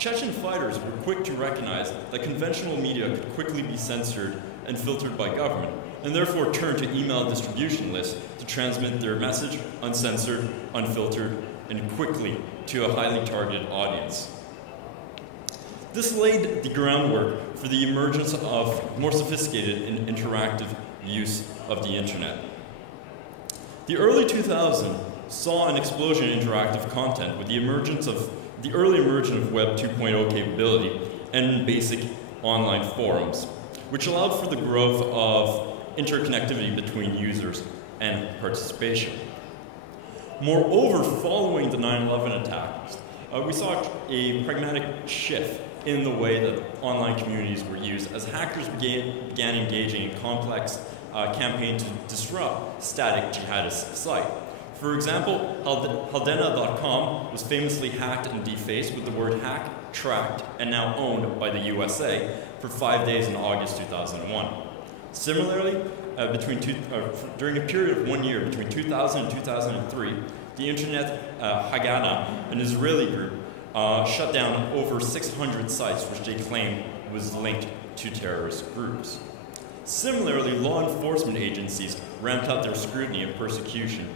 Chechen fighters were quick to recognize that conventional media could quickly be censored and filtered by government, and therefore turned to email distribution lists to transmit their message uncensored, unfiltered, and quickly to a highly targeted audience. This laid the groundwork for the emergence of more sophisticated and interactive use of the internet. The early 2000s saw an explosion in interactive content with the early emergence of Web 2.0 capability and basic online forums, which allowed for the growth of interconnectivity between users and participation. Moreover, following the 9/11 attacks, we saw a pragmatic shift in the way that online communities were used as hackers began engaging in complex campaigns to disrupt static jihadist sites. For example, Haldena.com was famously hacked and defaced with the word hack, tracked, and now owned by the USA for 5 days in August 2001. Similarly, during a period of 1 year between 2000 and 2003, the Internet Haganah, an Israeli group, shut down over 600 sites which they claimed was linked to terrorist groups. Similarly, law enforcement agencies ramped up their scrutiny and prosecution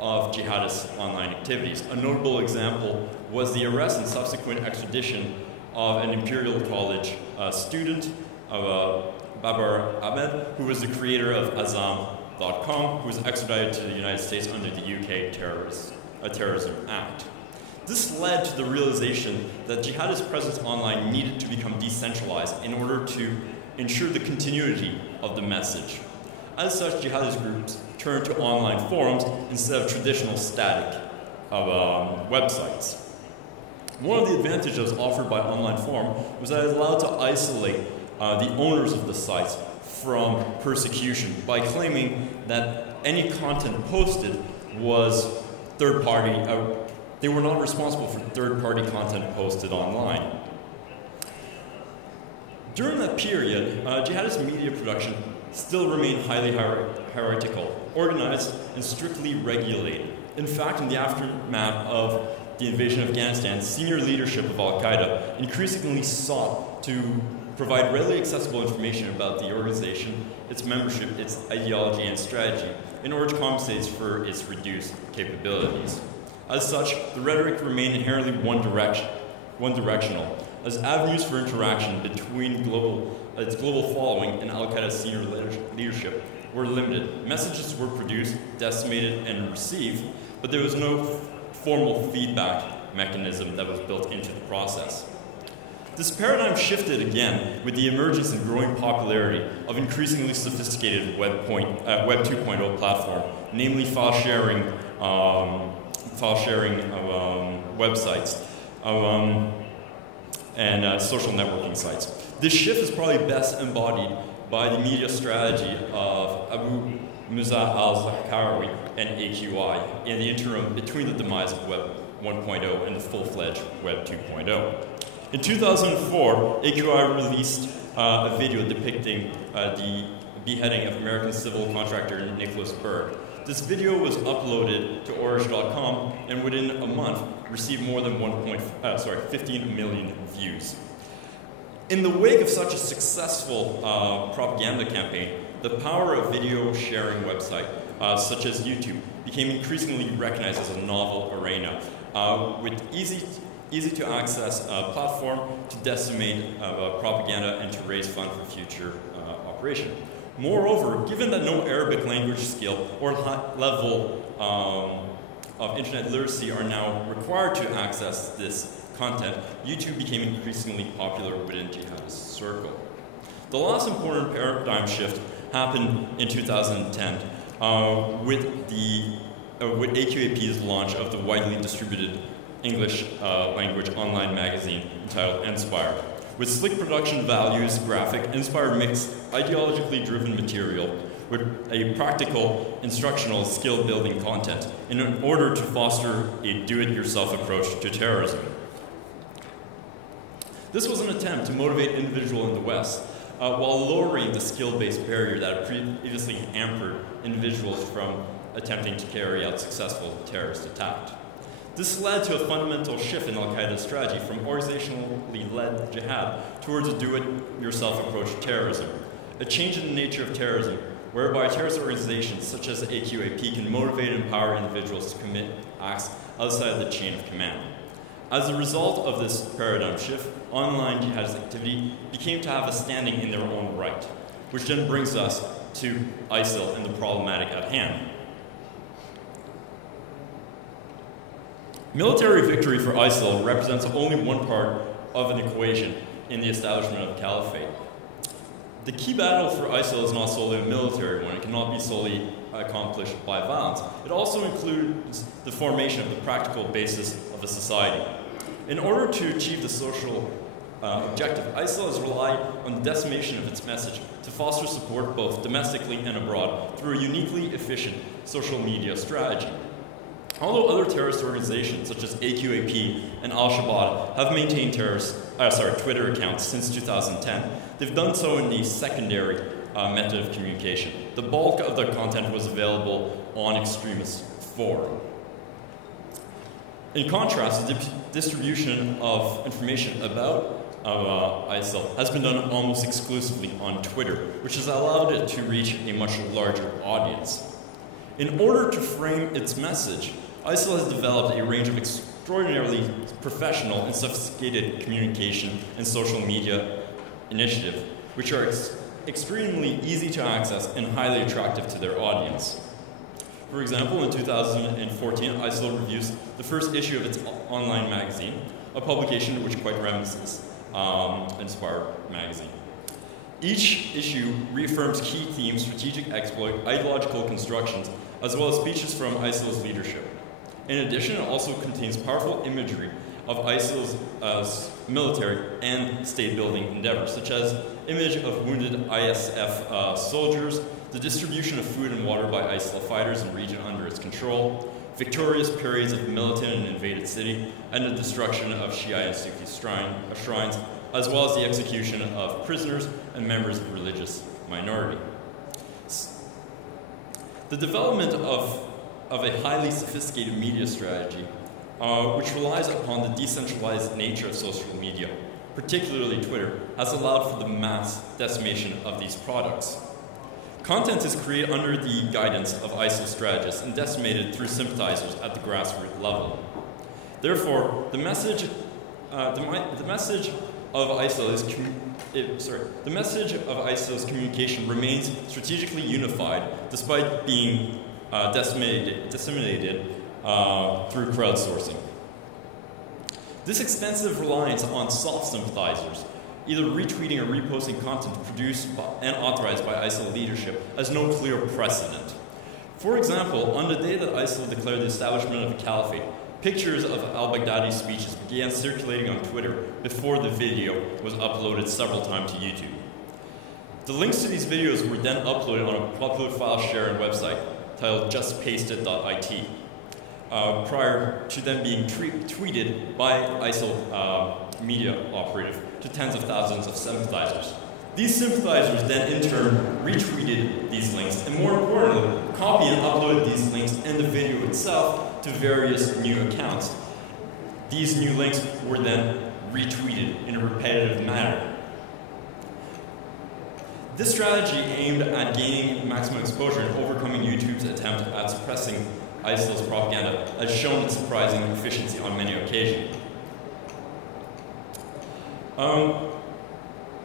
of jihadist online activities. A notable example was the arrest and subsequent extradition of an Imperial College student, Babar Ahmed, who was the creator of Azam.com, who was extradited to the United States under the UK Terrorism Act. This led to the realization that jihadist presence online needed to become decentralized in order to ensure the continuity of the message. As such, jihadist groups turned to online forums instead of traditional static websites. One of the advantages offered by online forum was that it allowed to isolate the owners of the sites from persecution by claiming that any content posted was third-party. They were not responsible for third-party content posted online. During that period, jihadist media production still remained highly hierarchical, organized, and strictly regulated. In fact, in the aftermath of the invasion of Afghanistan, senior leadership of Al-Qaeda increasingly sought to provide readily accessible information about the organization, its membership, its ideology, and strategy in order to compensate for its reduced capabilities. As such, the rhetoric remained inherently one-directional, as avenues for interaction between its global following and Al-Qaeda's senior leadership were limited. Messages were produced, decimated, and received, but there was no formal feedback mechanism that was built into the process. This paradigm shifted again with the emergence and growing popularity of increasingly sophisticated Web 2.0 platform, namely file sharing websites and social networking sites. This shift is probably best embodied by the media strategy of Abu Musa al-Zakhawi and AQI in the interim between the demise of Web 1.0 and the full-fledged Web 2.0. In 2004, AQI released a video depicting the beheading of American civil contractor Nicholas Berg. This video was uploaded to Orange.com and within a month received more than 15 million views. In the wake of such a successful propaganda campaign, the power of video sharing websites such as YouTube became increasingly recognized as a novel arena with easy to access platform to decimate propaganda and to raise funds for future operation. Moreover, given that no Arabic language skill or high level of internet literacy are now required to access this content, YouTube became increasingly popular within jihadist circle. The last important paradigm shift happened in 2010 with AQAP's launch of the widely distributed English language online magazine entitled Inspire. With slick production values, graphic, Inspire mixed ideologically driven material with a practical, instructional, skill-building content in order to foster a do-it-yourself approach to terrorism. This was an attempt to motivate individuals in the West while lowering the skill-based barrier that had previously hampered individuals from attempting to carry out successful terrorist attacks. This led to a fundamental shift in Al-Qaeda's strategy from organizationally led jihad towards a do-it-yourself approach to terrorism, a change in the nature of terrorism, whereby terrorist organizations such as the AQAP can motivate and empower individuals to commit acts outside of the chain of command. As a result of this paradigm shift, online jihadist activity became to have a standing in their own right, which then brings us to ISIL and the problematic at hand. Military victory for ISIL represents only one part of an equation in the establishment of the caliphate. The key battle for ISIL is not solely a military one. It cannot be solely accomplished by violence. It also includes the formation of the practical basis of a society. In order to achieve the social objective, ISIL has relied on the decimation of its message to foster support both domestically and abroad through a uniquely efficient social media strategy. Although other terrorist organizations such as AQAP and Al-Shabaab have maintained Twitter accounts since 2010, they've done so in the secondary method of communication. The bulk of their content was available on extremist forums. In contrast, the distribution of information about ISIL has been done almost exclusively on Twitter, which has allowed it to reach a much larger audience. In order to frame its message, ISIL has developed a range of extraordinarily professional and sophisticated communication and social media initiatives, which are extremely easy to access and highly attractive to their audience. For example, in 2014, ISIL reviews the first issue of its online magazine, a publication which quite reminisces Inspire magazine. Each issue reaffirms key themes, strategic exploit, ideological constructions, as well as speeches from ISIL's leadership. In addition, it also contains powerful imagery of ISIL's military and state-building endeavors, such as image of wounded ISF soldiers, the distribution of food and water by ISIL fighters in region under its control, victorious periods of militant and invaded city, and the destruction of Shia and Sufi shrines, as well as the execution of prisoners and members of religious minority. The development of a highly sophisticated media strategy, which relies upon the decentralized nature of social media, particularly Twitter, has allowed for the mass decimation of these products. Content is created under the guidance of ISIL strategists and decimated through sympathizers at the grassroots level. Therefore, the message of ISIL's communication remains strategically unified, despite being disseminated through crowdsourcing. This extensive reliance on soft sympathizers, either retweeting or reposting content produced and authorized by ISIL leadership, has no clear precedent. For example, on the day that ISIL declared the establishment of a caliphate, pictures of al-Baghdadi's speeches began circulating on Twitter before the video was uploaded several times to YouTube. The links to these videos were then uploaded on a popular file sharing website titled justpasted.it, prior to them being tweeted by ISIL media operative to tens of thousands of sympathizers. These sympathizers then in turn retweeted these links, and more importantly, copied and uploaded these links and the video itself to various new accounts. These new links were then retweeted in a repetitive manner. This strategy aimed at gaining maximum exposure and overcoming YouTube's attempt at suppressing ISIL's propaganda has shown its surprising efficiency on many occasions.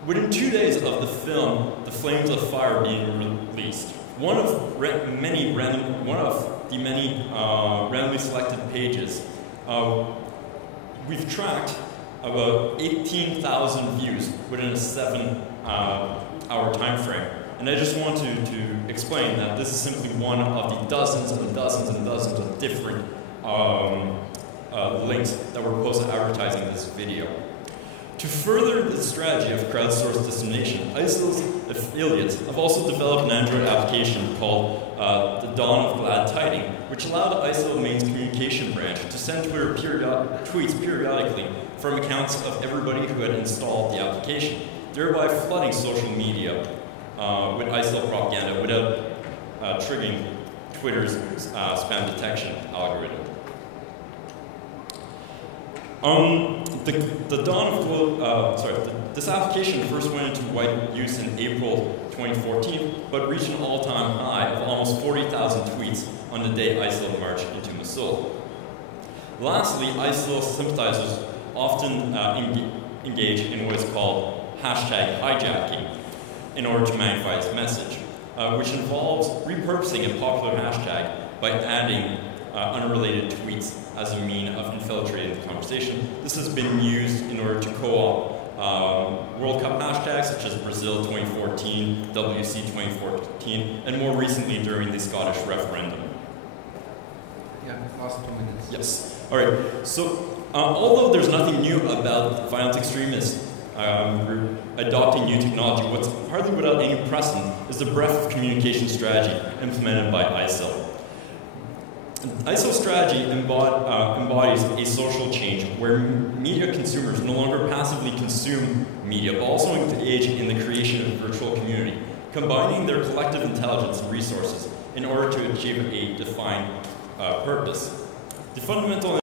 Within 2 days of the film, The Flames of Fire being released, one of the many randomly selected pages, we've tracked about 18,000 views within a 7-hour time frame. And I just want to explain that this is simply one of the dozens and dozens and dozens of different links that were posted advertising this video. To further the strategy of crowdsourced dissemination, ISIL's affiliates have also developed an Android application called the Dawn of Glad Tiding, which allowed ISIL main's communication branch to send Twitter tweets periodically from accounts of everybody who had installed the application, thereby flooding social media with ISIL propaganda without triggering Twitter's spam detection algorithm. This application first went into wide use in April 2014, but reached an all-time high of almost 40,000 tweets on the day ISIL marched into Mosul. Lastly, ISIL sympathizers often engage in what is called hashtag hijacking in order to magnify its message, which involves repurposing a popular hashtag by adding unrelated tweets as a mean of infiltrating the conversation. This has been used in order to co-opt World Cup hashtags such as Brazil 2014, WC 2014, and more recently during the Scottish referendum. Yeah, last 2 minutes. Yes. All right. So, although there's nothing new about violent extremists adopting new technology, what's hardly without any precedent is the breadth of communication strategy implemented by ISIL. ISIL strategy embodies a social change where media consumers no longer passively consume media, but also engage in the creation of a virtual community, combining their collective intelligence and resources in order to achieve a defined purpose. The fundamental